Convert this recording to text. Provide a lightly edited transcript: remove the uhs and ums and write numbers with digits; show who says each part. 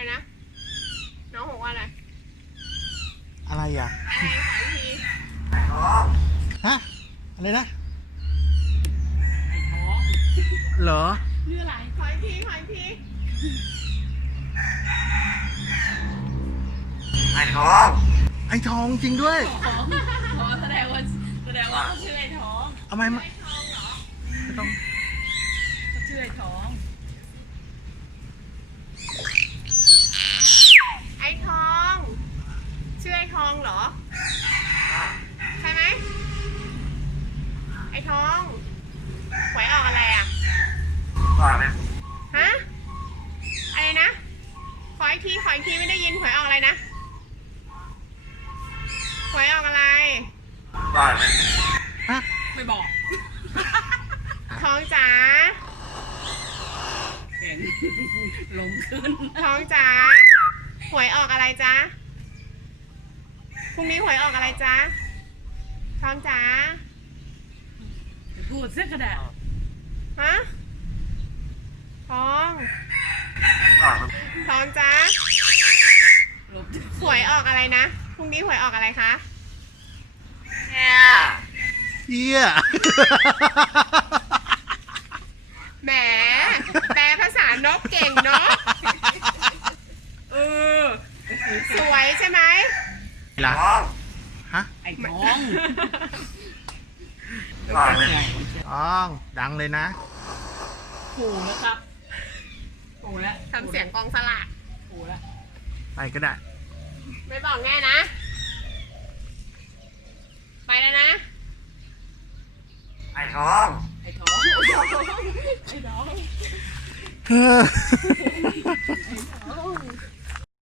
Speaker 1: นะน้องบอกว่าอะไร
Speaker 2: อะไรอ่ะ
Speaker 1: อะไรขออีกที
Speaker 2: ฮะอะไรนะ
Speaker 3: ไอ้ท้อง
Speaker 2: เหรอ
Speaker 3: ชื่ออะไร
Speaker 1: ขออีกทีขออีกที
Speaker 2: ไอ้ทองจริงด้วย
Speaker 3: ท้องท้องแสดงว่าเขาชื่อไอ้ท้อง
Speaker 2: เอาไหม
Speaker 1: ไอ้ทองเหรอ
Speaker 2: ไม่ต้อง
Speaker 3: เขาชื่อไอ้ท้อง
Speaker 1: ไอ้ทองชื่อไอ้ทองเหรอใช่ไหมไอ้ทองหวยออกอะไรอ่ะฮะอะไรนะขออีกทีไม่ได้ยินหวยออกอะไรนะหวยออกอะไร
Speaker 2: ฮะ
Speaker 3: ไม่บอก
Speaker 1: ทองจ๋า
Speaker 3: แข่งลงขึ้น
Speaker 1: ทองจ๋าหวยออกอะไรจ๊ะพรุ่งนี้หวยออกอะไรจ๊ะทองจ๋า
Speaker 3: พูดเสื้อกระดาษ
Speaker 1: ฮะทองทองจ๊ะ
Speaker 3: ลบ
Speaker 1: หวยออกอะไรนะพรุ่งนี้หวยออกอะไรคะ
Speaker 2: เฮีย
Speaker 1: แหมแปลภาษานกเก่งเนาะเออสวยใช่ไหม
Speaker 2: ล่ะฮะ
Speaker 3: ไอ้ท้อง
Speaker 2: ทองดังเลยนะ
Speaker 3: ขู่แล้วครับขู่แล้ว
Speaker 1: ทำเสียงกองสลาก
Speaker 3: ขู่แล้ว
Speaker 2: ไปก็ได้
Speaker 1: ไม่บอกแน่นะ ไปแล้วนะ
Speaker 3: ไอ้ท้องไอ้ท้อง
Speaker 2: เฮ้อ